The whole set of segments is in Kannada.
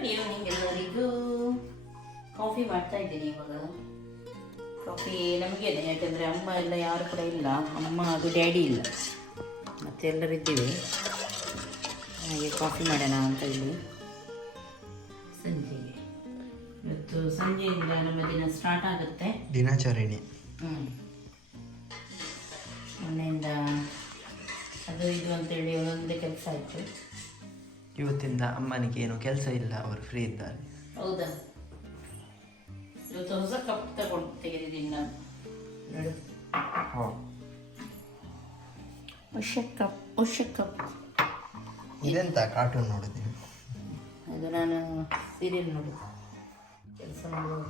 ಗುಡ್ ಈವ್ನಿಂಗ್ ಎಲ್ಲರಿಗೂ ಕಾಫಿ ಮಾಡ್ತಾ ಇದ್ದೀನಿ ಇವಾಗ. ಕಾಫಿ ನಮಗೇನೆ ಯಾಕಂದರೆ ಅಮ್ಮ ಎಲ್ಲ ಯಾರು ಕೂಡ ಇಲ್ಲ. ಅಮ್ಮ ಅದು ಡ್ಯಾಡಿ ಇಲ್ಲ. ಮತ್ತೆ ಎಲ್ಲರಿದ್ದೀವಿ ಹಾಗೆ ಕಾಫಿ ಮಾಡೋಣ ಅಂತ ಇಲ್ಲಿ. ಸಂಜೆಗೆ. ಇವತ್ತು ಸಂಜೆಯಿಂದ ನಮ್ಮ ದಿನ ಸ್ಟಾರ್ಟ್ ಆಗುತ್ತೆ. ದಿನಾಚರಣೆ. ಹ್ಞೂ ಮೊನ್ನೆಯಿಂದ ಅದು ಇದು ಅಂತೇಳಿ ಒಂದೊಂದೇ ಕೆಲಸ ಆಯಿತು ಇವತ್ತಿಂದ ಅಮ್ಮನಿಗೆ ಏನು ಕೆಲಸ ಇಲ್ಲ ಅವರು ಫ್ರೀ ಇದ್ದಾರೆ. ಹೌದಾ? ಇವತ್ತು ಹೊಸ ಕಪ್ ತಗೊಂಡು ತೆಗೆದಿದ್ದೀನಿ ನಾನು. ನೋಡು. ಹೊಸ ಕಪ್ ಹೊಸ ಕಪ್ ಇದೆಂತ ಕಾರ್ಟೂನ್ ನೋಡಿದ್ದೀನಿ ಅದು ನಾನು ಸೀರಿಯಲ್ ನೋಡಿ ಕೆಲಸ ಮಾಡುವಾಗ.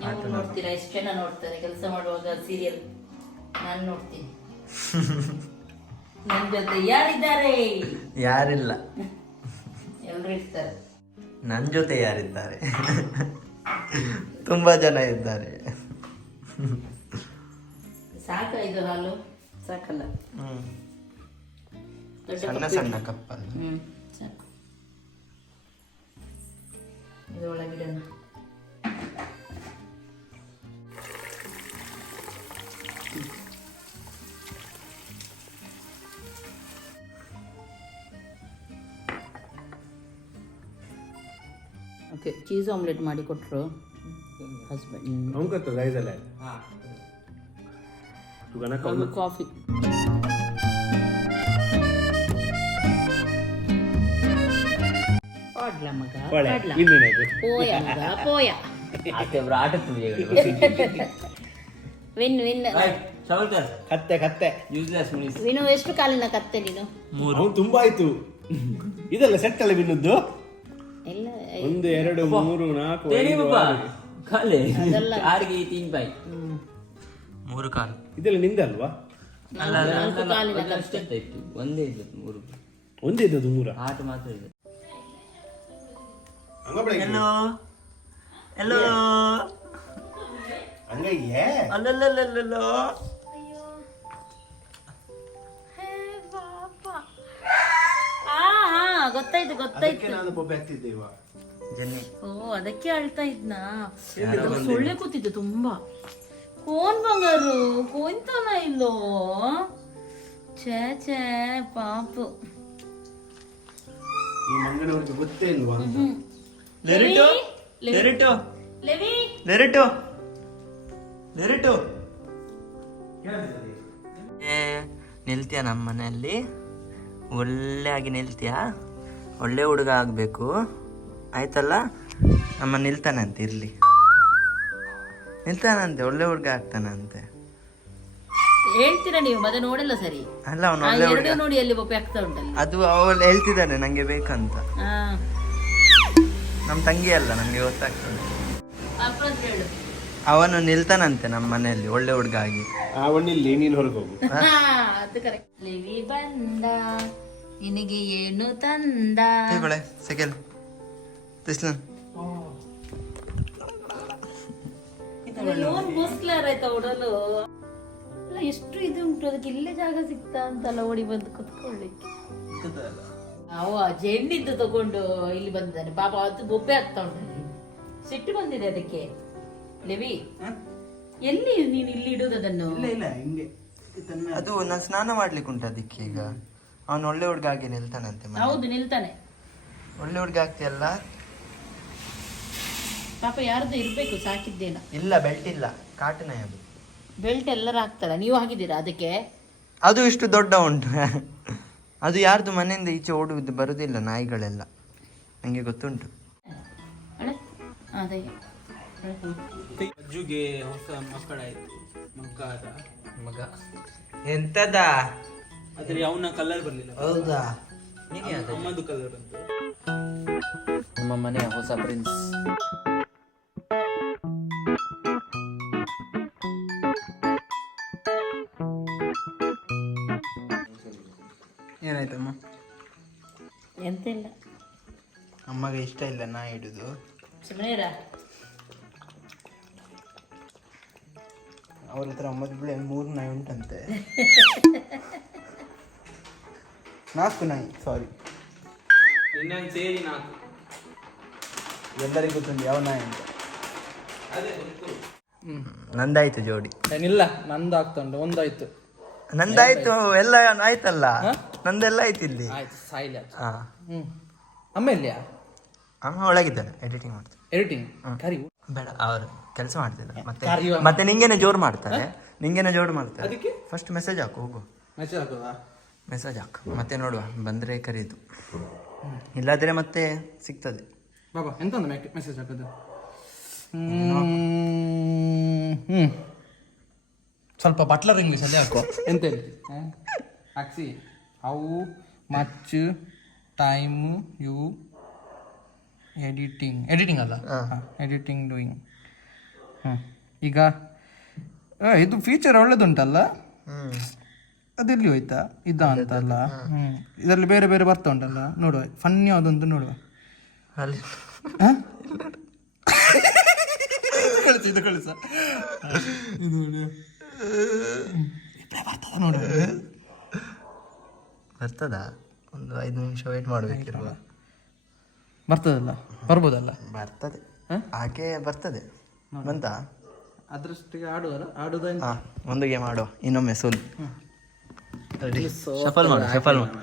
ನೀವು ನೋಡ್ತೀರಾ? ಎಷ್ಟು ಜನ ನೋಡ್ತಾರೆ ಕೆಲಸ ಮಾಡುವಾಗ ಸೀರಿಯಲ್ ನಾನು ನೋಡ್ತೀನಿ. ನನ್ನ ಜೊತೆ ಯಾರಿದ್ದಾರೆ? ಯಾರಿಲ್ಲ. ಎಲ್ಲರೂ ಇರ್ತಾರೆ. ನನ್ನ ಜೊತೆ ಯಾರಿದ್ದಾರೆ? ತುಂಬಾ ಜನ ಇದ್ದಾರೆ. ಸಾಕ ಇದು ಹಾಲು? ಸಾಕಲ್ಲ. ಸಣ್ಣ ಕಪ್ ಸಣ್ಣ ಕಪ್ಪಲ್ಲಿ. ಸಾಕು. ಇದು ಓಕೆ ಚೀಸ್ ಆಮ್ಲೆಟ್ ಮಾಡಿ ಕೊಟ್ಟರು ಹಸ್ಬೆಂಡ್ ಕಾಫಿ ವಿನ್ ವಿನ್ ಕತ್ತೆ ಕತ್ತೆ. ಎಷ್ಟು ಕಾಲಿನ ಕತ್ತೆ ನೀನು? ಮೂರು ತುಂಬಾ ಆಯ್ತು. ಇದೆಲ್ಲ ಸೆಟ್ ಅಲ್ಲ ವಿನದ್ದು ಒಂದು ಎರಡು ಮೂರು ನಾಲ್ಕು ಐದು, ಆರು. ತೀನ್. ಮೂರು ಕಾಲು. ಇದೆಲ್ಲ ನಿಂದಲ್ವಾ ಒಂದೇ ಇದ್ದದ್ದು ಮೂರು. ಒಂದೇ ಇದ್ದದ್ದು ಮೂರ? ಆಟ ಮಾತ್ರ ಇದೆ. ಎಲ್ಲೋ ಎಲ್ಲೋ ಹಂಗಯ್ಯೇ? ಅಲ್ಲಲ್ಲಲ್ಲಲ್ಲೋ ಆ ಹಾ ಗೊತ್ತಾಯ್ತು ಗೊತ್ತಾಯ್ತು. ನಾನು ಬೊಬ್ಬೆ ಹತ್ತಿದ್ದೆ ಇವಾಗ. ಜನ್ನಿ ಓ ಅದಕ್ಕೆ ಅಳ್ತಾ ಇದ್ನಾ? ಸೊಳ್ಳೆ ಕೂತಿದ್ದೆ ತುಂಬಾ. ಕೋನ್ ಬಂಗಾರು? ಕೋಯ್ತಾನ ಇಲ್ಲೋ? ಛೇ ಛೇ ಪಾಪು. ಈ ಮಂಗನವ್ರಿಗೆ ಗೊತ್ತೇ ಇಲ್ವಾ ಅಂತ. ಲೆರಿಟು ಲೆರಿಟು ಲೆವಿ? ಲೆರಿಟು ಲೆರಿಟು ಏ ನಿಲ್ತೀಯ ನಮ್ಮ ಮನೆಯಲ್ಲಿ ಒಳ್ಳೆ ಆಗಿ ನಿಲ್ತೀಯ? ಒಳ್ಳೆ ಹುಡುಗ ಆಗಬೇಕು. ಆಯ್ತಲ್ಲ? ಅಮ್ಮ ನಿಲ್ತಾನಂತೆ ಇರಲಿ. ನಿಲ್ತಾನಂತೆ ಒಳ್ಳೆ ಹುಡುಗ ಆಗ್ತಾನಂತೆ. ಹೇಳ್ತೀರಾ ನೀವು? ಮತ್ತೆ ನೋಡಲ್ಲ ಸರಿ. ಅಲ್ಲ ಅವನು ಒಳ್ಳೆ ಹುಡುಗ. ನೋಡಿ ಅಲ್ಲಿ ಒಬ್ಬ ಆಗ್ತಾ ಉಂಟಲ್ಲ. ಅದು ಅವಳು ಹೇಳ್ತಿದ್ದಾನೆ ನಂಗೆ ಬೇಕಂತ. ನಮ್ ನಮ್ಮ ತಂಗಿ ಅಲ್ಲ ನಮಗೆ ಗೊತ್ತಾಗ್ತದೆ. ಅವನು ನಿಲ್ತಾನಂತೆ ನಮ್ಮ ಮನೆಯಲ್ಲಿ ಒಳ್ಳೆ ಹುಡುಗ ಆಗಿ. ಅವನಿಲ್ಲಿ ನೀನು ಹೊರಗೆ ಹೋಗು. ಹಾ, ಅದು ಕರೆಕ್ಟ್ ಲಿವಿ ಬಂದ ನಿನಗೆ ಏನು ತಂದ? ಸೆಕೆಲ್. ಅಲ್ಲ ಎಷ್ಟು ಇದು ಉಂಟು? ಅದಕ್ಕೆ ಇಲ್ಲೇ ಜಾಗ ಸಿಗ್ತಾ ಅಂತಲ್ಲ ಓಡಿ ಬಂದು ಕುತ್ಕೊಳ್ಳಿಕ್ಕೆ. ಅವ ಜೆಂಡಿದ್ದು ತಗೊಂಡು ಇಲ್ಲಿ ಬಂದಿದ್ದಾನೆ. ಪಾಪ ಅದು ಬೊಬ್ಬೆ ಆಗ್ತಾ ಉಂಟು ಸಿಟ್ಟು ಬಂದಿದೆ ಅದಕ್ಕೆ. ಲೆವಿ ಎಲ್ಲಿ ನೀನು ಇಲ್ಲಿ ಇಡುದು ಅದನ್ನು? ಇಲ್ಲ ಹಿಂಗೆ. ಅದು ನಾನು ಸ್ನಾನ ಮಾಡ್ಲಿಕ್ಕೆ ಉಂಟು ಅದಕ್ಕೆ ಈಗ. ಅವನು ಒಳ್ಳೆ ಹುಡುಗ ಆಗಿ ನಿಲ್ತಾನಂತೆ. ಹೌದು ನಿಲ್ತಾನೆ. ಒಳ್ಳೆ ಹುಡುಗ ಆಗ್ತಿಯಲ್ಲ? ಪಾಪ ಯಾರ್ದು ಇರಬೇಕು ಸಾಕಿದ್ದೇನ ಇಲ್ಲ ಬೆಲ್ಟ್ ಇಲ್ಲ. ಕಾಟನ ಅದು. ಬೆಲ್ಟ್ ಎಲ್ಲರೂ ಹಾಕ್ತಾರ? ನೀವು ಹಾಕಿದ್ದೀರಾ ಅದಕ್ಕೆ? ಅದು ಇಷ್ಟು ದೊಡ್ಡ ಉಂಟು. ಅದು ಯಾರ್ದು ಮನೆಯಿಂದ ಈಚೆ ಓಡುವುದು ಬರುದಿಲ್ಲ ನಾಯಿಗಳೆಲ್ಲ. ನಂಗೆ ಗೊತ್ತುಂಟು. ಅದೇ. ಅಜ್ಜುಗೆ ಹೊಸ ಮಕ್ಕಳಾಯ್ತು. ಆದ. ಮಗ. ಎಂತದ? ಆದ್ರೆ ಅವನ ಕಲರ್ ಬರ್ಲಿಲ್ಲ. ಹೌದಾ? ಅಮ್ಮದು ಕಲರ್ ಬಂತು. ನಮ್ಮ ಮನೆಯ ಹೊಸ ಪ್ರಿನ್ಸ್ ಅಮ್ಮಗೆ ಇಷ್ಟ ಇಲ್ಲ ನಾ ಸುಮ್ಮನೆ ಇರ. ಅವ್ರ ಹತ್ರ ಮೊದಲೇ ಮೂರು ನಾಯಿ ಉಂಟಂತೆ. ನಾಲ್ಕು ನಾಯಿ ಸಾರಿ ಇನ್ನೊಂದು ಸೇರಿ ನಾಲ್ಕು. ಎಲ್ಲರಿಗೂ ಗೊತ್ತುಂಟು ಯಾವ ನಾಯಿ ಅಂತ. ನಂದಾಯ್ತು ಜೋಡಿ. ಏನಿಲ್ಲ ನಂದು ಆಗ್ತಾ ಉಂಟು ಒಂದಾಯ್ತು. ನಂದಾಯ್ತು ಎಲ್ಲ ಆಯ್ತಲ್ಲ ನಂದೆಲ್ಲ ಆಯ್ತು ಇಲ್ಲಿ ಆಯ್ತು. ಸಾಯಿಲ್ಲ ಹಾ. ಹ್ಮ್. ಅಮ್ಮ ಇಲ್ಲಿಯಾ ಅಮ್ಮ ಒಳಗಿದ್ದಾನೆ ಎಡಿಟಿಂಗ್ ಮಾಡ್ತಾರೆ ಎಡಿಟಿಂಗ್ ಕರಿ ಬೇಡ ಅವರು ಕೆಲಸ ಮಾಡ್ತಿದ್ದಾರೆ. ಮತ್ತೆ. ಮತ್ತೆ ನಿಂಗೇನೆ ಜೋರು ಮಾಡ್ತಾರೆ. ನಿಂಗೇನೆ ಜೋರು ಮಾಡ್ತಾರೆ. ಅದಕ್ಕೆ? ಫಸ್ಟ್ ಮೆಸೇಜ್ ಹಾಕು ಹೋಗು. ಮೆಸೇಜ್ ಹಾಕೋದಾ ಮೆಸೇಜ್ ಹಾಕು. ಮತ್ತೆ ನೋಡುವ. ಬಂದರೆ ಕರೀದು. ಇಲ್ಲಾದ್ರೆ ಮತ್ತೆ ಸಿಗ್ತದೆ. ಬಾಬಾ ಎಂತ ಒಂದು ಮೆಸೇಜ್ ಹಾಕೋದು? ಹ್ಮ್ ಸ್ವಲ್ಪ ಬಟ್ಲರ್ ಇಂಗ್ಲೀಷ್ ಅಲ್ಲಿ ಹಾಕೋ. ಎಂತ ಹೇಳಿ? ಹಾಕ್ಸಿ. How much time you editing editing ಅಲ್ಲ? ಎಡಿಟಿಂಗ್ ಡೂಯಿಂಗ್ ಹ್ಞೂ ಈಗ ಇದು ಫೀಚರ್ ಒಳ್ಳೇದುಂಟಲ್ಲ? ಅದೆಲ್ಲಿ ಹೋಯ್ತಾ? ಇದ ಅಂತಲ್ಲ ಹ್ಞೂ ಇದರಲ್ಲಿ ಬೇರೆ ಬೇರೆ ಬರ್ತಾ ಉಂಟಲ್ಲ ನೋಡುವ ಫನ್ ಯಾವುದಂತ ನೋಡುವ. ಅಲ್ಲಿ. ಕಳಿಸ ಇದು ಕಳಿಸ. ಬರ್ತದ ನೋಡು. ಬರ್ತದ? ಒಂದು ಐದು ನಿಮಿಷ ವೇಟ್ ಮಾಡಬೇಕಿರುವ ಬರ್ತದಲ್ಲ? ಬರ್ಬೋದಲ್ಲ? ಬರ್ತದೆ. ಹಾಗೆ ಬರ್ತದೆ. ಬಂತ? ಅದ್ರಷ್ಟಿಗೆ ಆಡುವಲ್ಲ? ಆಡುದ ಒಂದು ಗೇಮ್ ಆಡುವ ಇನ್ನೊಮ್ಮೆ ಸುಲ್. ರೆಡಿ ಶಫಲ್ ಮಾಡು ಶಫಲ್ ಮಾಡು.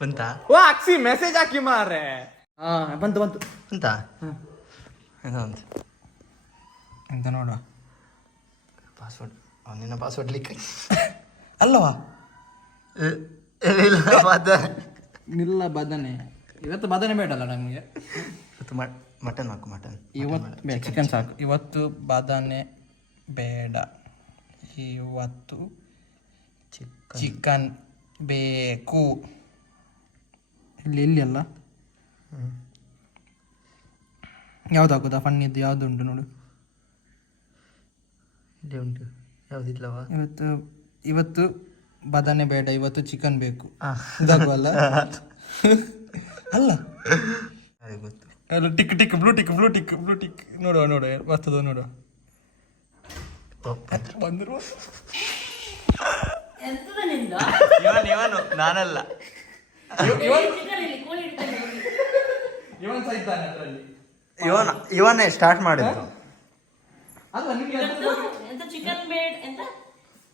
ಬಂತ? ಓ ಅಕ್ಸಿ ಮೆಸೇಜ್ ಹಾಕಿ ಮಾರೆ ಹಾ ಬಂತು ಬಂತು. ಬಂತ? ಎಂತ ಬಂತು? ಎಂತ ನೋಡುವ? ಪಾಸ್ವರ್ಡ್ ನಿನ್ನ ಪಾಸ್ವರ್ಡ್ ಲೀಕ್ ಅಲ್ಲವಾ? ನಿಲ್ಲ ಬದನೆ. ಇವತ್ತು ಬದನೆ ಬೇಡಲ್ಲ ನಮಗೆ. ಇವತ್ತು ಮಟನ್ ಹಾಕು ಮಟನ್. ಇವತ್ತು ಚಿಕನ್ ಸಾಕು. ಇವತ್ತು ಬದನೆ ಬೇಡ. ಇವತ್ತು ಚಿಕನ್. ಬೇಕು. ಇಲ್ಲಿ ಇಲ್ಲಿ ಅಲ್ಲ. ಯಾವ್ದು ಹಾಕೋದಾ? ಫಣ್ಣಿದ್ದು ಯಾವ್ದು ಉಂಟು ನೋಡು. ಉಂಟು. ಯಾವುದಿಲ್ಲವಾ ಇವತ್ತು ಇವತ್ತು ಬದನೆ ಬೇಡ ಇವತ್ತು ಚಿಕನ್ ಬೇಕು. ಇದಾಗುವಲ್ಲ ಅಲ್ಲ? ಅದು ಗೊತ್ತು. ಅಲ್ಲ tick tick blue tick blue tick blue tick ನೋಡುವ ನೋಡುವ ಬರ್ತದ ನೋಡುವ. ಬಂದರು ಇವನು ಇವನು ನಾನಲ್ಲ. ಚಿಕನ್ ಇಲ್ಲಿ ಕೋಳಿ ಇಡ್ತಾನೆ ನೋಡಿ. ಇವನ್ ಅದರಲ್ಲಿ. ಇವನ ಇವನೇ ಸ್ಟಾರ್ಟ್ ಮಾಡಿದ್ದು. ಅಲ್ಲ ನಿಮ್ಗೆ ಎಂತ ಚಿಕನ್ ಬೇಡ ಎಂತ?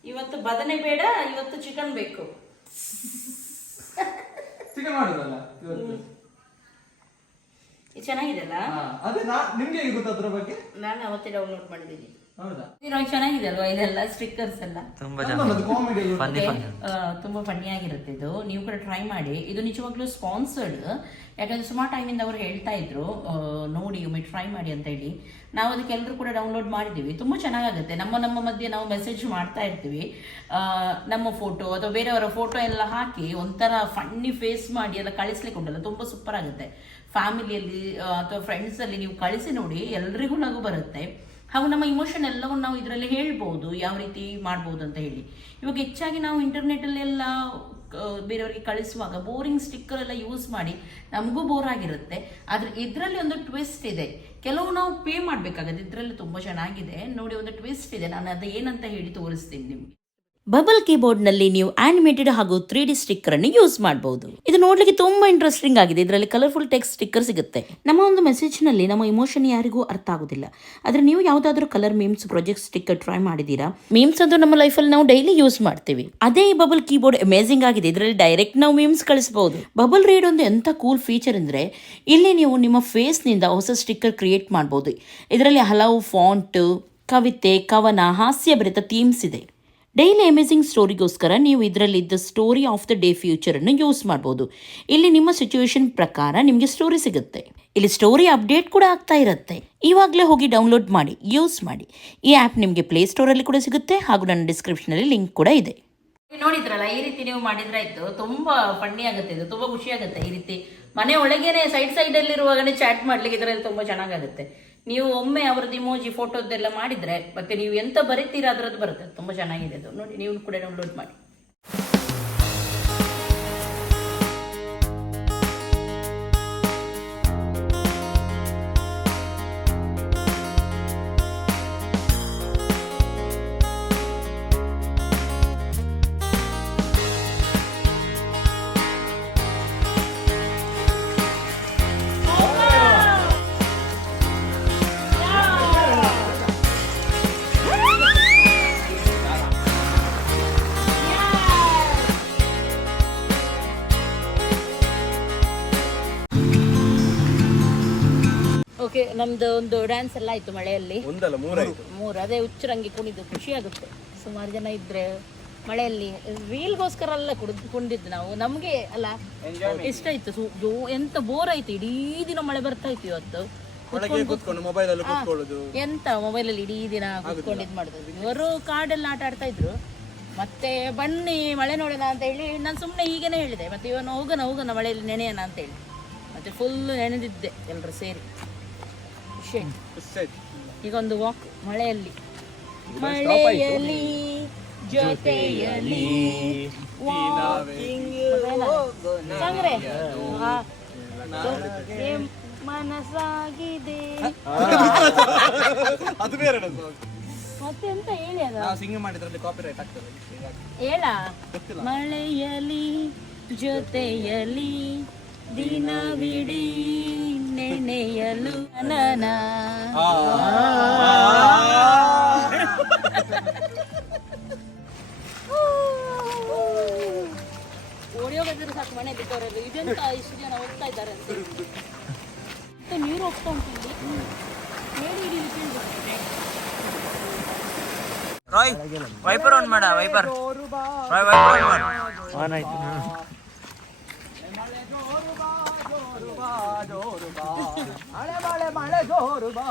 ಇವತ್ತು ಬದನೆ ಬೇಡ ಇವತ್ತು ಚಿಕನ್ ಬೇಕು. ಚಿಕನ್ ಮಾಡೋದಲ್ಲ ಇವತ್ತು? ಇದು ಚೆನ್ನಾಗಿದೆಲ್ಲ ಅದೇ ನಾ ನಿಮ್ಗೆ ಹೇಗೆ ಗೊತ್ತು ಅದ್ರ ಬಗ್ಗೆ? ನಾನು ಅವತ್ತೇ ಡೌನ್ಲೋಡ್ ಮಾಡಿದ್ದೀನಿ ಚೆನ್ನಾಗಿದೆ ಅಲ್ವಾ ಇದೆಲ್ಲ ಸ್ಟಿಕ್ಕರ್ಸ್ ಎಲ್ಲ? ತುಂಬಾ ಫನ್ನಿ ಆ, ತುಂಬಾ ಫನ್ನಿ ಆಗಿರುತ್ತೆ ಇದು. ನೀವು ಕೂಡ ಟ್ರೈ ಮಾಡಿ. ಇದು ನಿಜವಾಗ್ಲೂ ಸ್ಪಾನ್ಸರ್ಡ್ ಯಾಕಂದ್ರೆ ಸುಮಾರು ಟೈಮಿಂದ ಅವರು ಹೇಳ್ತಾ ಇದ್ರು. ಆ, ನೋಡಿ ಒಮ್ಮೆ ಟ್ರೈ ಮಾಡಿ ಅಂತ ಹೇಳಿ. ನಾವು ಅದಕ್ಕೆ ಎಲ್ಲರೂ ಕೂಡ ಡೌನ್ಲೋಡ್ ಮಾಡಿದ್ದೀವಿ. ತುಂಬಾ ಚೆನ್ನಾಗಾಗುತ್ತೆ. ನಮ್ಮ ನಮ್ಮ ಮಧ್ಯೆ ನಾವು ಮೆಸೇಜ್ ಮಾಡ್ತಾ ಇರ್ತೀವಿ. ಆ, ನಮ್ಮ ಫೋಟೋ ಅಥವಾ ಬೇರೆಯವರ ಫೋಟೋ ಎಲ್ಲ ಹಾಕಿ ಒಂಥರ ಫನ್ನಿ ಫೇಸ್ ಮಾಡಿ ಎಲ್ಲ ಕಳಿಸ್ಲಿಕ್ಕೆ ಉಂಟಲ್ಲ ತುಂಬಾ ಸೂಪರ್ ಆಗುತ್ತೆ. ಫ್ಯಾಮಿಲಿಯಲ್ಲಿ ಅಥವಾ ಫ್ರೆಂಡ್ಸ್ ಅಲ್ಲಿ ನೀವು ಕಳಿಸಿ ನೋಡಿ ಎಲ್ರಿಗೂ ನಗು ಬರುತ್ತೆ. ಹಾಗೂ ನಮ್ಮ ಇಮೋಷನ್ ಎಲ್ಲವನ್ನು ನಾವು ಇದರಲ್ಲಿ ಹೇಳ್ಬೋದು, ಯಾವ ರೀತಿ ಮಾಡ್ಬೋದು ಅಂತ ಹೇಳಿ. ಇವಾಗ ಹೆಚ್ಚಾಗಿ ನಾವು ಇಂಟರ್ನೆಟಲ್ಲೆಲ್ಲ ಬೇರೆಯವರಿಗೆ ಕಳಿಸುವಾಗ ಬೋರಿಂಗ್ ಸ್ಟಿಕ್ಕರ್ ಎಲ್ಲ ಯೂಸ್ ಮಾಡಿ ನಮಗೂ ಬೋರ್ ಆಗಿರುತ್ತೆ. ಆದರೆ ಇದರಲ್ಲಿ ಒಂದು ಟ್ವಿಸ್ಟ್ ಇದೆ. ಕೆಲವು ನಾವು ಪೇ ಮಾಡಬೇಕಾಗತ್ತೆ. ಇದರಲ್ಲಿ ತುಂಬ ಚೆನ್ನಾಗಿದೆ. ನೋಡಿ, ಒಂದು ಟ್ವಿಸ್ಟ್ ಇದೆ. ನಾನು ಅದು ಏನಂತ ಹೇಳಿ ತೋರಿಸ್ತೀನಿ ನಿಮಗೆ. ಬಬಲ್ ಕೀಬೋರ್ಡ್ನಲ್ಲಿ ನೀವು ಆನಿಮೇಟೆಡ್ ಹಾಗೂ ತ್ರೀ ಡಿ ಸ್ಟಿಕ್ಕರ್ ಅನ್ನು ಯೂಸ್ ಮಾಡಬಹುದು ಇದು ನೋಡ್ಲಿಕ್ಕೆ ತುಂಬಾ ಇಂಟ್ರೆಸ್ಟಿಂಗ್ ಆಗಿದೆ. ಇದರಲ್ಲಿ ಕಲರ್ಫುಲ್ ಟೆಕ್ಸ್ಟ್ ಸ್ಟಿಕ್ಕರ್ ಸಿಗುತ್ತೆ. ನಮ್ಮ ಒಂದು ಮೆಸೇಜ್ನಲ್ಲಿ ನಮ್ಮ ಇಮೋಷನ್ ಯಾರಿಗೂ ಅರ್ಥ ಆಗುದಿಲ್ಲ. ಆದ್ರೆ ನೀವು ಯಾವ್ದಾದ್ರು colour memes project sticker try ಮಾಡಿದೀರಾ ಮೀಮ್ಸ್ ಅಂತೂ ನಮ್ಮ ಲೈಫಲ್ಲಿ ನಾವು ಡೈಲಿ ಯೂಸ್ ಮಾಡ್ತೀವಿ. ಅದೇ ಬಬಲ್ ಕೀಬೋರ್ಡ್ ಅಮೇಸಿಂಗ್ ಆಗಿದೆ. ಇದರಲ್ಲಿ ಡೈರೆಕ್ಟ್ ನಾವು ಮೀಮ್ಸ್ ಕಳಿಸಬಹುದು ಬಬಲ್ ರೀಡ್ ಒಂದು ಎಂತ ಕೂಲ್ ಫೀಚರ್ ಅಂದ್ರೆ, ಇಲ್ಲಿ ನೀವು ನಿಮ್ಮ ಫೇಸ್ನಿಂದ ಹೊಸ ಸ್ಟಿಕ್ಕರ್ ಕ್ರಿಯೇಟ್ ಮಾಡಬಹುದು ಇದರಲ್ಲಿ ಹಲವು ಫಾಂಟ್ ಕವಿತೆ, ಕವನ, ಹಾಸ್ಯಭರಿತ ಥೀಮ್ಸ್ ಇದೆ. ಡೈಲಿ ಅಮೇಸಿಂಗ್ ಸ್ಟೋರಿಗೋಸ್ಕರ ನೀವು ಇದರಲ್ಲಿ ಇದ್ದ ಸ್ಟೋರಿ ಆಫ್ ದ ಡೇ ಫ್ಯೂಚರನ್ನು ಯೂಸ್ ಮಾಡ್ಬೋದು. ಇಲ್ಲಿ ನಿಮ್ಮ ಸಿಚುವೇಶನ್ ಪ್ರಕಾರ ನಿಮಗೆ ಸ್ಟೋರಿ ಸಿಗುತ್ತೆ. ಇಲ್ಲಿ ಸ್ಟೋರಿ ಅಪ್ಡೇಟ್ ಕೂಡ ಆಗ್ತಾ ಇರುತ್ತೆ. ಇವಾಗಲೇ ಹೋಗಿ ಡೌನ್ಲೋಡ್ ಮಾಡಿ ಯೂಸ್ ಮಾಡಿ. ಈ ಆ್ಯಪ್ ನಿಮಗೆ ಪ್ಲೇ ಸ್ಟೋರಲ್ಲಿ ಕೂಡ ಸಿಗುತ್ತೆ ಹಾಗೂ ನನ್ನ ಡಿಸ್ಕ್ರಿಪ್ಷನಲ್ಲಿ ಲಿಂಕ್ ಕೂಡ ಇದೆ. ನೋಡಿದ್ರಲ್ಲ, ಈ ರೀತಿ ನೀವು ಮಾಡಿದ್ರೆ ಆಯ್ತು, ತುಂಬಾ ಫನ್ನಿ ಆಗುತ್ತೆ ಇದು, ತುಂಬಾ ಖುಷಿ ಆಗುತ್ತೆ ಈ ರೀತಿ. ಮನೆ ಒಳಗೇನೆ ಸೈಡ್ ಸೈಡ್ ಅಲ್ಲಿ ಚಾಟ್ ಮಾಡ್ಲಿಕ್ಕೆ ಇದರಲ್ಲಿ ತುಂಬಾ ಚೆನ್ನಾಗಾಗುತ್ತೆ. ನೀವು ಒಮ್ಮೆ ಅವ್ರದ್ದು ಇಮೋಜಿ ಫೋಟೋದೆಲ್ಲ ಮಾಡಿದ್ರೆ, ಮತ್ತೆ ನೀವು ಎಂತ ಬರೀತೀರಾ ಅದರದ್ದು ಬರುತ್ತೆ. ತುಂಬಾ ಚೆನ್ನಾಗಿದೆ ಅದು. ನೋಡಿ, ನೀವು ಕೂಡ ಡೌನ್ಲೋಡ್ ಮಾಡಿ. ಓಕೆ ನಮ್ದು ಒಂದು ಡ್ಯಾನ್ಸ್ ಎಲ್ಲ ಆಯ್ತು ಮಳೆಯಲ್ಲಿ. ಒಂದಲ್ಲ ಮೂರಾಯ್ತು ಮೂರು ಅದೇ ಹುಚ್ಚರಂಗಿ ಕುಣಿದು ಖುಷಿ ಆಗುತ್ತೆ. ಸುಮಾರು ಜನ ಇದ್ರೆ ಮಳೆಯಲ್ಲಿ ರೀಲ್ಗೋಸ್ಕರ ಎಲ್ಲ ಕುಡಿದು ಕುಂಡಿದ್ದು ನಾವು. ನಮಗೆ ಅಲ್ಲ ಇಷ್ಟ ಇತ್ತು ಸು- ಜೋ- ಎಂತ ಬೋರ್ ಆಯ್ತು. ಇಡೀ ದಿನ ಮಳೆ ಬರ್ತಾ ಇತ್ತು ಇವತ್ತು. ಕೂತ್ಕೊಂಡು ಮೊಬೈಲ್ ಅಲ್ಲಿ ಕೂತ್ಕೊಳ್ಳೋದು. ಎಂತ ಮೊಬೈಲಲ್ಲಿ ಇಡೀ ದಿನ ಕುತ್ಕೊಂಡು ಇದು ಮಾಡುದು. ಇವರು ಕಾಡೆಲ್ಲ ಆಟ ಆಡ್ತಾ ಇದ್ರು. ಮತ್ತೆ ಬನ್ನಿ ಮಳೆ ನೋಡೋಣ ಅಂತ ಹೇಳಿ ನಾನು ಸುಮ್ಮನೆ ಹೀಗೇನೆ ಹೇಳಿದೆ. ಮತ್ತೆ ಇವನು ಹೋಗೋಣ ಹೋಗೋಣ ಮಳೆಯಲ್ಲಿ ನೆನೆಯೋಣ ಅಂತ ಹೇಳಿ. ಮತ್ತೆ ಫುಲ್ ನೆನೆದಿದ್ದೆ ಎಲ್ಲರೂ ಸೇರಿ. ಈಗ ಒಂದು ವಾಕ್ ಮಳೆಯಲ್ಲಿ. ಮಳೆಯಲ್ಲಿ ಜೊತೆಯಲ್ಲಿ ಮನಸ್ಸಾಗಿದೆ. ಅದು ಬೇರೆ ಮತ್ತೆ ಎಂತ ಹೇಳಿ ಅದ? ನಾವು ಸಿಂಗ್ ಮಾಡಿದ್ರಲ್ಲಿ ಕಾಪಿರೈಟ್ ಆಗ್ತದೆ. ಹೇಳ? ಮಳೆಯಲಿ ಜೊತೆಯಲಿ ದಿನವಿಡೀ ನೆನೆಯಲು ನನ ಸಾಕು ಮನೆ ಇದೆಂತ ಇಷ್ಟು ಜನ ಹೋಗ್ತಾ ಇದ್ದಾರೆ ಅಂತ. ಮತ್ತೆ ನೀರು ಹೋಗ್ತಾ ಉಂಟು ಇಲ್ಲಿ. ಹೇಳಿ ಇಡೀ ರಾಯ್ ವೈಪರ್ ಆನ್ ಮಾಡ ವೈಪರ್ ರಾಯ್ ವೈಪರ್ ಆನ್ ಮಾಡ. ಆನ್ ಆಯ್ತು.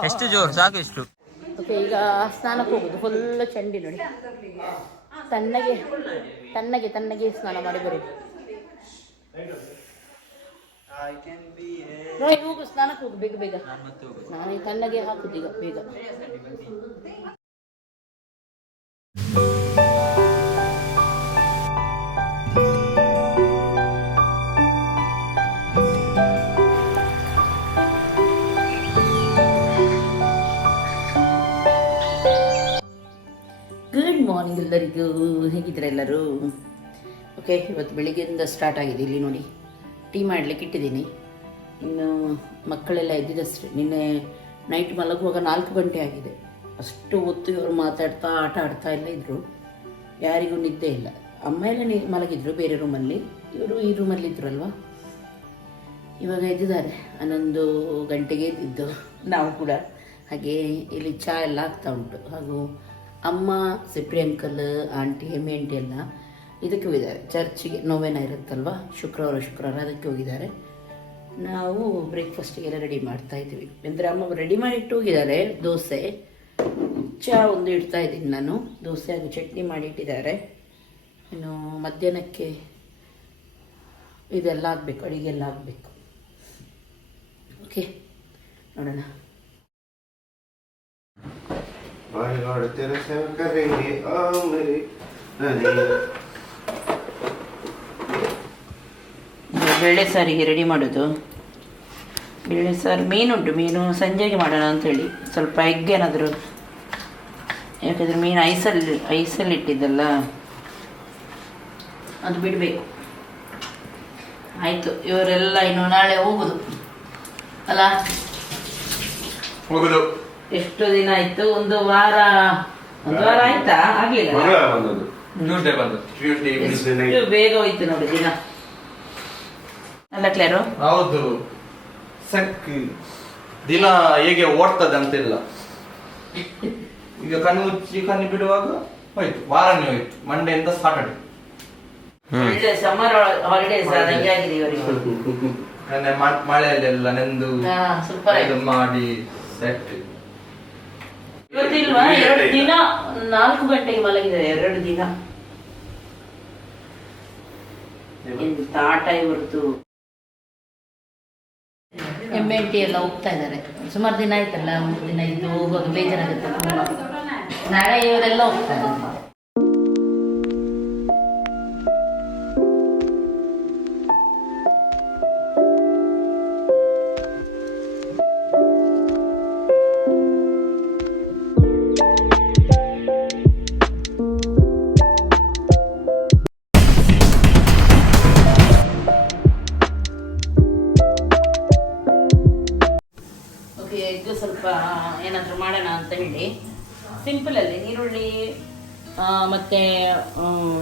ಎಷ್ಟು ಜೋರು? ಸಾಕು ಎಷ್ಟು ಓಕೆ ಈಗ ಸ್ನಾನಕ್ಕೆ ಹೋಗುದು. ಫುಲ್ ಚಂಡಿ ನೋಡಿ. ತಣ್ಣಗೆ ತಣ್ಣಗೆ ತಣ್ಣಗೆ ಸ್ನಾನ ಮಾಡಿ ಬರೀ. ಹೋಗು ಸ್ನಾನಕ್ಕೆ ಹೋಗು, ಬೇಗ ಬೇಗ. ನಾನು ತಣ್ಣಗೆ ಹಾಕುದು ಈಗ, ಬೇಗ. ಎಲ್ಲರಿಗೂ ಹೇಗಿದ್ರೆ ಎಲ್ಲರೂ? ಓಕೆ ಇವತ್ತು ಬೆಳಿಗ್ಗೆಯಿಂದ ಸ್ಟಾರ್ಟ್ ಆಗಿದೆ ಇಲ್ಲಿ ನೋಡಿ. ಟೀ ಮಾಡಲಿಕ್ಕೆ ಇಟ್ಟಿದ್ದೀನಿ. ಇನ್ನು ಮಕ್ಕಳೆಲ್ಲ ಇದ್ದಿದ್ದಷ್ಟೇ ನಿನ್ನೆ ನೈಟ್ ಮಲಗುವಾಗ ನಾಲ್ಕು ಗಂಟೆ ಆಗಿದೆ. ಅಷ್ಟು ಹೊತ್ತು ಇವರು ಮಾತಾಡ್ತಾ, ಆಟ ಆಡ್ತಾ ಎಲ್ಲ ಇದ್ದರು ಯಾರಿಗೂ ನಿದ್ದೆ ಇಲ್ಲ. ಅಮ್ಮ ಎಲ್ಲ ನಿ, ಮಲಗಿದ್ರು ಬೇರೆ ರೂಮಲ್ಲಿ ಇವರು ಈ ರೂಮಲ್ಲಿ ಇದ್ರಲ್ವಾ? ಇವಾಗ ಎದ್ದಿದ್ದಾರೆ. ಹನ್ನೊಂದು ಗಂಟೆಗೆ ಎದ್ದಿದ್ದು. ನಾವು ಕೂಡ. ಹಾಗೆ ಇಲ್ಲಿ ಚಹಾ ಎಲ್ಲ ಆಗ್ತಾ ಉಂಟು. ಹಾಗೂ ಅಮ್ಮ ಸಿಪ್ರಿ ಅಂಕಲ್ ಆಂಟಿ ಎಮ್ಮೆ ಆಂಟಿ ಎಲ್ಲ ಇದಕ್ಕೆ ಹೋಗಿದ್ದಾರೆ. ಚರ್ಚಿಗೆ ನೋವೇನ ಇರುತ್ತಲ್ವ? ಶುಕ್ರವಾರ ಶುಕ್ರವಾರ ಅದಕ್ಕೆ ಹೋಗಿದ್ದಾರೆ. ನಾವು ಬ್ರೇಕ್ಫಾಸ್ಟಿಗೆಲ್ಲ ರೆಡಿ ಮಾಡ್ತಾ ಇದ್ದೀವಿ. ಅಂದರೆ ಅಮ್ಮ ರೆಡಿ ಮಾಡಿ ಇಟ್ಟು ಹೋಗಿದ್ದಾರೆ, ದೋಸೆ. ಚಹಾ ಒಂದು ಇಡ್ತಾ ಇದ್ದೀನಿ ನಾನು. ದೋಸೆ ಹಾಗೂ ಚಟ್ನಿ ಮಾಡಿ ಇಟ್ಟಿದ್ದಾರೆ ಇನ್ನು ಮಧ್ಯಾಹ್ನಕ್ಕೆ ಇದೆಲ್ಲ ಆಗಬೇಕು ಅಡಿಗೆಲ್ಲ ಆಗಬೇಕು. ಓಕೆ ನೋಡೋಣ. ಹಾಡುತ್ತೀರ ಬೇಳೆ ಸಾರಿಗೆ ರೆಡಿ ಮಾಡೋದು. ಬೇಳೆ ಸಾರು ಮೀನುಂಟು ಮೀನು ಸಂಜೆಗೆ ಮಾಡೋಣ ಅಂತೇಳಿ. ಸ್ವಲ್ಪ ಎಗ್ ಏನಾದರೂ. ಯಾಕಂದರೆ ಮೀನು ಐಸಲ್ಲಿ ಐಸಲ್ಲಿ ಇಟ್ಟಿದ್ದಲ್ಲ. ಅದು ಬಿಡಬೇಕು. ಆಯಿತು ಇವರೆಲ್ಲ ಇನ್ನು ನಾಳೆ ಹೋಗೋದು. ಅಲ್ಲ? ಹೋಗೋದು. ಎಷ್ಟು ದಿನ ಆಯ್ತು ಒಂದು ವಾರ ಒಂದು ವಾರ ಆಯ್ತಾ? ಆಗ್ಲಿಲ್ಲ. ಮಂಗಳವಾರ ಬಂದದ್ದು. ಟ್ಯೂಸ್ಡೇ ಬಂದು ಟ್ಯೂಸ್ಡೇ ಎಷ್ಟು ಈವ್ನಿಂಗ್ ಬೇಗ ಹೋಯ್ತು ನೋಡಿ ದಿನ. ಅಲ್ಲ ಕ್ಲಾರು? ಹೌದು. ಸಕ್ ದಿನ ಹೇಗೆ ಓಡ್ತದೆ ಅಂತಿಲ್ಲ. ಈಗ ಕಣ್ಣು ಮುಚ್ಚಿ ಕಣ್ಣು ಬಿಡುವಾಗ ಹೋಯ್ತು. ವಾರನೇ ಹೋಯ್ತು. ಮಂಡೆಯಿಂದ ಸಾಟರ್ಡೆ ಒಳ್ಳೆ ಸಮ್ಮರ್ ಹಾಲಿಡೇಸ್ ಆದಂಗೆ ಆಗಿದೆ ಇವರಿಗೆ ನೆನ್ನೆ ಮ- ಮಳೆಯಲ್ಲೆಲ್ಲ ನೆಂದು ಹಾ, super ಇದು ಮಾಡಿ ಸೆಟ್ ಇವತ್ತಿಲ್ವಾ ಎರಡು ದಿನ ನಾಲ್ಕು ಗಂಟೆಗೆ ಮಲಗಿದ್ದಾರೆ ಎರಡು ದಿನ. ಎಂತ ಆಟ ಎಂ ಎನ್ ಟಿ ಎಲ್ಲ ಹೋಗ್ತಾ ಇದ್ದಾರೆ. ಸುಮಾರು ದಿನ ಆಯ್ತಲ್ಲ ಮೂರು ದಿನ ಇದ್ದು ಹೋಗೋದು ಬೇಜಾರಾಗುತ್ತೆ ತುಂಬಾ. ನಾಳೆ ಇವರೆಲ್ಲ ಹೋಗ್ತಾರೆ. ಓಕೆ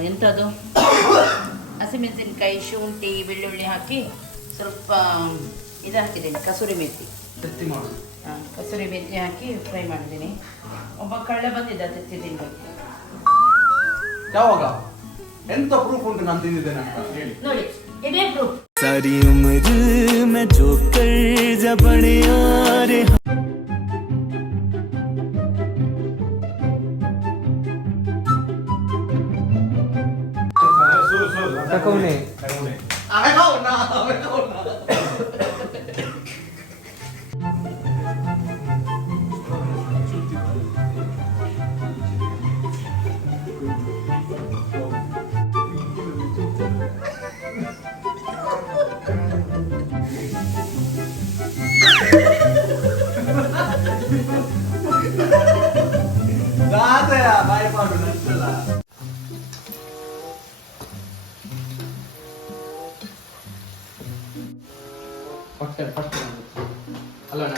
ಎಂಥದ್ದು ಹಸಿಮೆಣಸಿನ್ಕಾಯಿ ಶುಂಠಿ ಬೆಳ್ಳುಳ್ಳಿ ಹಾಕಿ ಸ್ವಲ್ಪ ಇದು ಹಾಕಿದ್ದೀನಿ ಕಸೂರಿ ಮೆಥಿ ತೃಪ್ತಿ ಮಾಡು ಹಾ, ಕಸೂರಿ ಮೆಂತ್ಯ ಹಾಕಿ ಫ್ರೈ ಮಾಡಿದ್ದೀನಿ ಒಬ್ಬ ಕಳ್ಳೆ ಬಂದಿದ್ದ ತಿಂತೀನಿ ಯಾವಾಗ ಎಂತ ಪ್ರೂಫ್ ಉಂಟು ನಾನು ತಿಂದಿದ್ದೇನೆ ಅಂತ ಹೇಳಿ ನೋಡಿ ಇದೇ ಪ್ರೂಫ್ सारी उम्र मैं जो कर बड़े ตะโกเน่ตะโกเน่เอาให้เข้าหน้าเอาให้เข้าหน้าได้เลยอ่ะไปก่อนนะ ಹೊಟ್ಟೆ ಹೊಟ್ಟೆ ಅಲ್ಲಣ್ಣ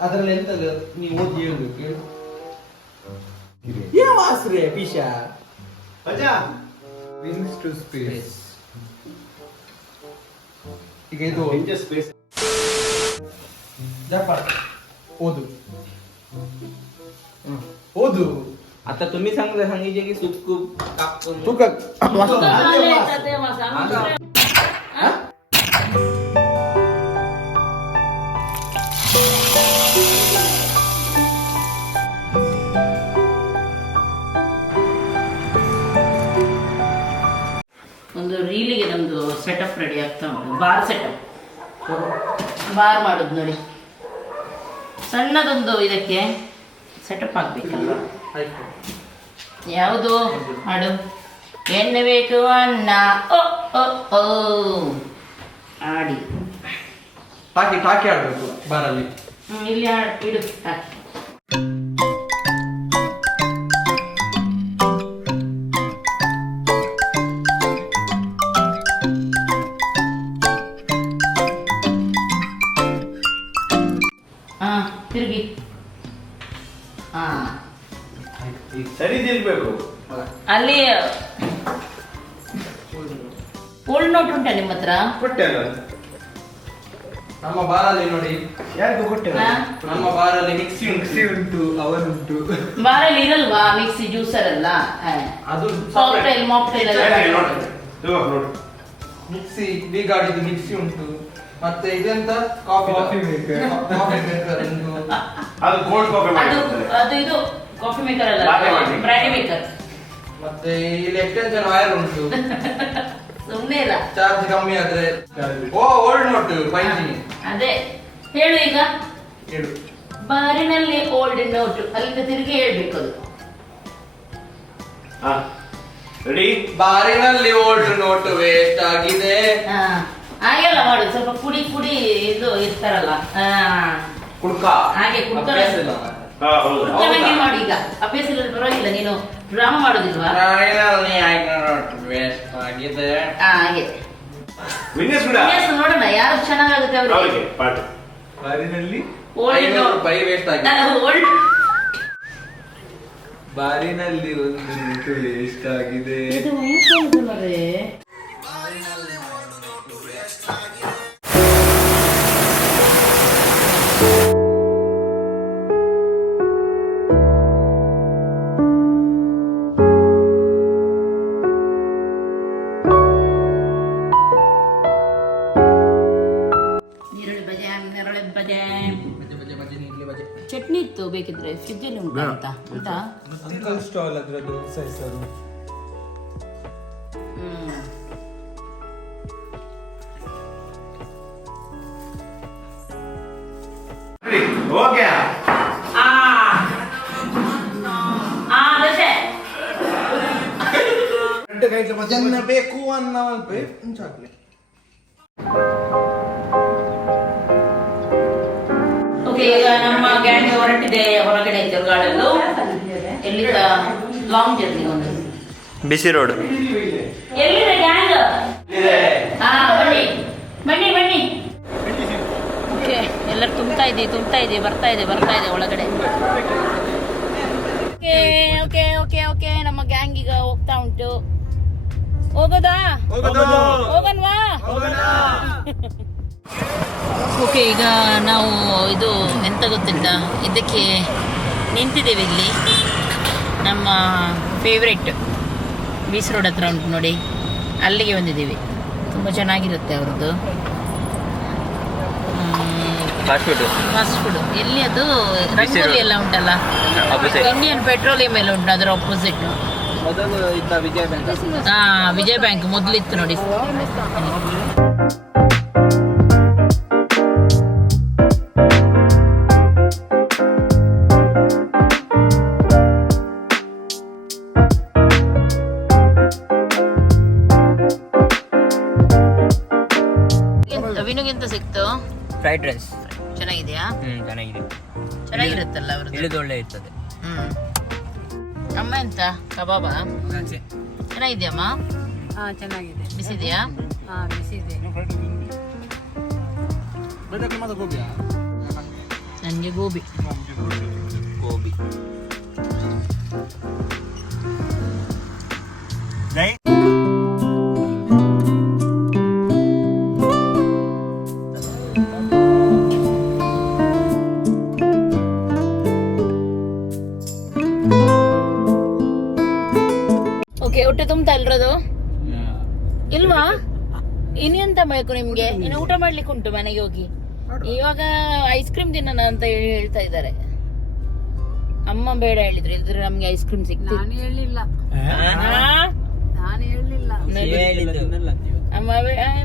ಅದ್ರಲ್ಲಿ ಎಂತ ನೀವು ಓದಿ ಹೇಳ್ಬೇಕು ಹೇಳು ಯಾವ ಆಸ್ರೆ ಪಿಶ ಅಜ್ಜಾ ವಿಂಗ್ಸ್ ಟು ಸ್ಪೇಸ್ ಈಗ ಇದು ನಿಂಜ ಸ್ಪೇಸ್ ಜಪ ಓದು ಹ್ಮ್. ಓದು आता तुम्ही सांगता सांगितले की सूप खूप कापून ತೂಕ ಒಂದು ರೀಲಿಗೆ ನಮ್ದು ಸೆಟಪ್ ರೆಡಿ ಆಗ್ತಾ ಉಂಟು. ಬಾರ್ ಸೆಟಪ್ ಬಾರ್ ಮಾಡೋದು ನೋಡಿ. ಸಣ್ಣದೊಂದು ಇದಕ್ಕೆ ಸೆಟಪ್ ಆಗ್ಬೇಕಲ್ವಾ ಯಾವುದು? ಮಾಡು. ಎಣ್ಣೆ ಬೇಕು ಅಣ್ಣ ಓ ಓ ಓ. ಆಡಿ. ಟಾಕಿ ಟಾಕಿ ಆಡಬೇಕು ಬಾರಲ್ಲಿ ಇಲ್ಲಿ ಇಡು ಹಾಕಿ. ಅಲ್ಲಿ ಓಲ್ಡ್ ನೋಟ್ ಉಂಟಾ ನಿಮ್ಮ ಹತ್ರ? ಕೊಟ್ಟೆ ನಮ್ಮ ಬಾರಲ್ಲಿ ನೋಡಿ. ಯಾರಿಗೂ ಕೊಟ್ಟೆ ಹಾ? ನಮ್ಮ ಬಾರಲ್ಲಿ ಮಿಕ್ಸಿ ಮಿಕ್ಸಿ ಉಂಟು ಅವನುಂಟು. ಬಾರಲ್ಲಿ ಇರಲ್ವಾ ಮಿಕ್ಸಿ ಜ್ಯೂಸರ್ ಅಲ್ಲ ಅದು ಕಾಕ್ಟೈಲ್ ಮಾಕ್ಟೈಲ್ ಎಲ್ಲ ನೋಡಿ. ಮಿಕ್ಸಿ ಬೀಗಾಡಿದ್ದು ಮಿಕ್ಸಿ ಉಂಟು. ಮತ್ತೆ ಇದೆಂತ? Coffee coffee maker. Coffee maker ಉಂಟು ಅದು ಗೋಲ್ಡ್ ಕಾಫಿ ಅದು ಅದು ಇದು ಕಾಫಿ ಮೇಕರ್ ಅಲ್ಲ Latte ಮೇಕರ್ ಮತ್ತೆ ಇಲ್ಲಿ ಎಕ್ಸ್ಟೆನ್ಷನ್ ವೈರ್ ಉಂಟು? ಸುಮ್ಮನೆ ಇಲ್ಲ. ಚಾರ್ಜ್ ಕಮ್ಮಿ ಆದ್ರೆ ಓ ಓಲ್ಡ್ ನೋಟ್ ಫೈವ್ ಜಿ ಅದೇ. ಹೇಳು ಈಗ. ಹೇಳು. ಬಾರಿನಲ್ಲಿ ಓಲ್ಡ್ ನೋಟ್ ಅಲ್ಲಿಂದ ತಿರುಗಿ ಹೇಳ್ಬೇಕು ಅದು. ಹಾ ರೆಡಿ ಬಾರಿನಲ್ಲಿ ಓಲ್ಡ್ ನೋಟ್ ವೇಸ್ಟ್ ಆಗಿದೆ. ಹಾ ಹಾಗೆಲ್ಲ ಮಾಡು. ಸ್ವಲ್ಪ ಪುಡಿ ಪುಡಿ ಇದು ಇರ್ತಾರಲ್ಲ. ಹಾ. ಕುಡ್ಕ. ಹಾಗೆ ಕುಡ್ತಾರೆ. ಅಭ್ಯಾಸ ಇಲ್ಲ. ಹಾ ಚೆನ್ನಾಗಿ ಮಾಡಿ ಈಗ. ಅಭ್ಯಾಸ ಇಲ್ಲ ಪರವಾಗಿಲ್ಲ ನೀನು ಡ್ರಾಮಾ ಮಾಡೋದಿಲ್ವಾ? ಬಾರಿನಲ್ಲಿ ನೋಟ್ ವೇಸ್ಟ್ ಆಗಿದೆ. ಹಾ ಹಾಗೆ. ವಿನ್ಯಾಸ್ ಬಿಡ. ವಿನ್ಯಾಸ ನೋಡೋಣ ಯಾರು ಚೆನ್ನಾಗಾಗುತ್ತೆ ಅವ್ರಿಗೆ? ಅವರಿಗೆ ಪಾಠ. ಬಾರಿನಲ್ಲಿ ಓಲ್ಡ್ ಬೈ ವೇಸ್ಟ್ ಓಲ್ಡ್ ಬಾರಿನಲ್ಲಿ ಒಂದು ವೇಸ್ಟ್ ಆಗಿದೆ ಇದು ವಯಸ್ಸಾಗಿದೆ ಮರ್ರೆ. ಚಟ್ನಿ ಇತ್ತು ಬೇಕಿದ್ರೆ ಫ್ರಿಜ್ಜಲ್ಲಿ ಉಂಟಾ ಅಂತ ಉಂಟಾ? ಅಂಕಲ್ ಸ್ಟಾಲ್ ಅದ್ರದ್ದು ಹೊಸ ಹೆಸರು ಹ್ಮ್. ಓಕೆ. ಆ ಆ ದೋಸೆ. ಜನ ಬೇಕು ಅನ್ನೋ ಮುಂಚಾಗ್ಲಿ ಓಕೆ ಈಗ ನಮ್ಮ ಗ್ಯಾಂಗ್ ಹೊರಟಿದೆ ಹೊರಗಡೆ ತಿರುಗಾಡಲು. ಎಲ್ಲಿಂದ ಲಾಂಗ್ ಜರ್ನಿ ಒಂದು. ಬಿಸಿ ರೋಡ್. ಎಲ್ಲಿದೆ ಗ್ಯಾಂಗ್ ಹಾ ಬನ್ನಿ. ಬನ್ನಿ ಬನ್ನಿ. ಓಕೆ ಎಲ್ಲರೂ ತುಂಬ್ತಾ ಇದೆ ತುಂಬ್ತಾ ಇದೆ ಬರ್ತಾ ಇದೆ ಬರ್ತಾ ಇದೆ ಒಳಗಡೆ. ಓಕೆ ಓಕೆ ಓಕೆ ಓಕೆ ನಮ್ಮ ಗ್ಯಾಂಗ್ ಈಗ ಹೋಗ್ತಾ ಉಂಟು. ಹೋಗೋದಾ? ಹೋಗನ್ವಾ? ಓಕೆ ಈಗ ನಾವು ಇದು ಎಂತ ಗೊತ್ತಿಲ್ಲ ಇದಕ್ಕೆ ನಿಂತಿದ್ದೇವೆ ಇಲ್ಲಿ. ನಮ್ಮ ಫೇವ್ರೆಟ್ ಬೀಸ್ ರೋಡ್ ಹತ್ರ ಉಂಟು ನೋಡಿ. ಅಲ್ಲಿಗೆ ಬಂದಿದ್ದೀವಿ. ತುಂಬ ಚೆನ್ನಾಗಿರುತ್ತೆ ಅವ್ರದ್ದು. ಫಾಸ್ಟ್ ಫುಡ್ ಫಾಸ್ಟ್ ಫುಡ್ ಎಲ್ಲಿ ಅದು? ರಂಗೋಲಿ ಎಲ್ಲ ಉಂಟಲ್ಲ? ಇಂಡಿಯನ್ ಪೆಟ್ರೋಲಿಯಂ ಎಲ್ಲ ಉಂಟು ಅದರ ಅಪೋಸಿಟ್ ವಿಜಯ ಬ್ಯಾಂಕ್ ಮೊದಲಿತ್ತು ನೋಡಿ. ಇರ್ತದೆ. ಅಮ್ಮ ಎಂತ? ಕಬಾಬ? ಚೆನ್ನಾಗಿದೆಯಮ್ಮ? ಹಾ ಚೆನ್ನಾಗಿದೆ. ಬಿಸಿದೆಯಾ? ಹಾ ಬಿಸಿ ಇದೆ ನನಗೆ ಗೋಬಿ ಇನ್ನೆಂತ ಬೇಕು ನಿಮ್ಗೆ ಇನ್ನು ಊಟ ಮಾಡ್ಲಿಕ್ಕೆ ಉಂಟು ಮನೆಗೆ ಹೋಗಿ. ಇವಾಗ ಐಸ್ ಕ್ರೀಮ್ ತಿನ್ನೋಣ ಅಂತ ಹೇಳಿ ಹೇಳ್ತಾ ಇದ್ದಾರೆ. ಅಮ್ಮ ಬೇಡ ಹೇಳಿದ್ರು. ಇದ್ರೆ ನಮ್ಗೆ ಐಸ್ ಕ್ರೀಮ್ ಸಿಗ್ತದೆ ನಾನು ಹೇಳಿಲ್ಲ. ನಾನು ಹೇಳಿಲ್ಲ. ಅಮ್ಮ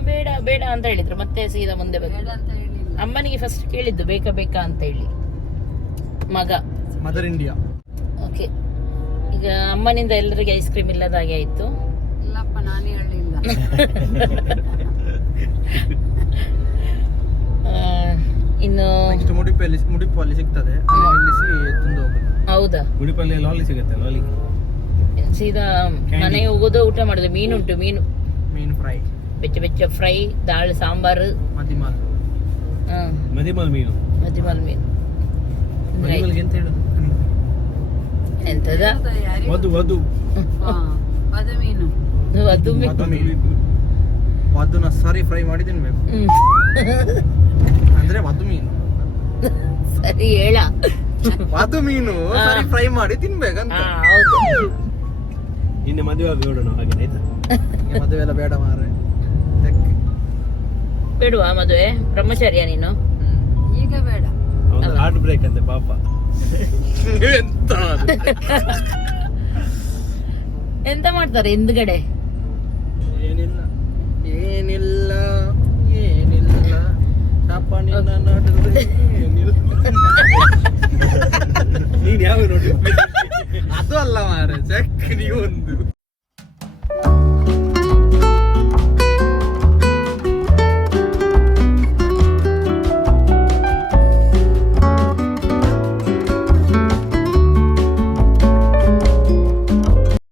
ಬೇಡ. ಬೇಡ ಅಂತ ಹೇಳಿದ್ರು. ಮತ್ತೆ ಸೀದಾ ಮುಂದೆ ಬೇಡ ಅಂತ ಹೇಳಿಲ್ಲ. ಅಮ್ಮನಿಗೆ ಫಸ್ಟ್ ಕೇಳಿದ್ದು ಬೇಕಾ ಬೇಕಾ ಅಂತ ಹೇಳಿ. ಮಗ. ಮದರ್ ಇಂಡಿಯಾ ಓಕೆ ಈಗ ಅಮ್ಮನಿಂದ ಎಲ್ಲರಿಗೆ ಐಸ್ ಕ್ರೀಮ್ ಇಲ್ಲದಾಗೆ ಆಯ್ತು. ಇಲ್ಲಪ್ಪ ನಾನೇ ಹೇಳಿಲ್ಲ. ಇನ್ನು ನೆಕ್ಸ್ಟ್ ಮುಡಿಪಲ್ಲಿ ಮುಡಿಪಲ್ಲಿ ಸಿಗ್ತದೆ. ಅಲ್ಲಿ ನಿಲ್ಲಿಸಿ ತಿಂದು ಹೋಗು ಹೌದಾ? ಮುಡಿಪಲ್ಲಿ ಲಾಲಿ ಸಿಗುತ್ತೆ ಲಾಲಿ ಸೀದಾ ಮನೆಗೆ ಹೋಗೋದು ಊಟ ಮಾಡುದು ಮೀನುಂಟು ಮೀನು. ಮೀನು ಫ್ರೈ. ಬೆಚ್ಚ ಬೆಚ್ಚ ಫ್ರೈ ದಾಲ್ ಸಾಂಬಾರು. ಮದಿಮಾಲ್. ಹಾ. ಮದಿಮಾಲ್ ಮೀನು. ಮದಿಮಾಲ್ ಮೀನು. ಮದಿಮಾಲ್ಗೆ ಎಂತ ಹೇಳುದು? ಎಂತದ? ವಧು ವಧು ವಧು ಮೀನು. ಮೀನು. ವಧು ಮೀನು. ವಧುನ ಸರಿ ಫ್ರೈ ಮಾಡಿ ತಿನ್ಬೇಕು ಅಂದ್ರೆ ವಧು ಮೀನು. ಸರಿ ಹೇಳ. ವಧು ಮೀನು. ಸರಿ ಫ್ರೈ ಮಾಡಿ ತಿನ್ಬೇಕಂತ. ನಿನ್ನೆ ಮದುವೆ ನೋಡೋಣ ಹಾಗೆ ಆಯ್ತಾ? ಮದುವೆ ಎಲ್ಲ ಬೇಡ ಮಾರ್ರೆ. ಬೇಡುವ ಮದುವೆ? ಬ್ರಹ್ಮಚಾರ್ಯ ನೀನು? ಈಗ ಬೇಡ. ಹಾರ್ಟ್ ಬ್ರೇಕ್ ಅಂತೆ ಪಾಪ. ಎಂತ ಮಾಡ್ತಾರೆ ಹಿಂದ್ಗಡೆ? ಏನಿಲ್ಲ ಏನಿಲ್ಲ. ಶಾಪ ನಿನ್ನ ನಾಟಕದಲ್ಲಿ ಏನಿಲ್ಲ. ನೀನ್ ಯಾವ ನೋಡಿ ಅದು ಅಲ್ಲ ಮಾರೆ ಚೆಕ್ ನೀವು ಒಂದು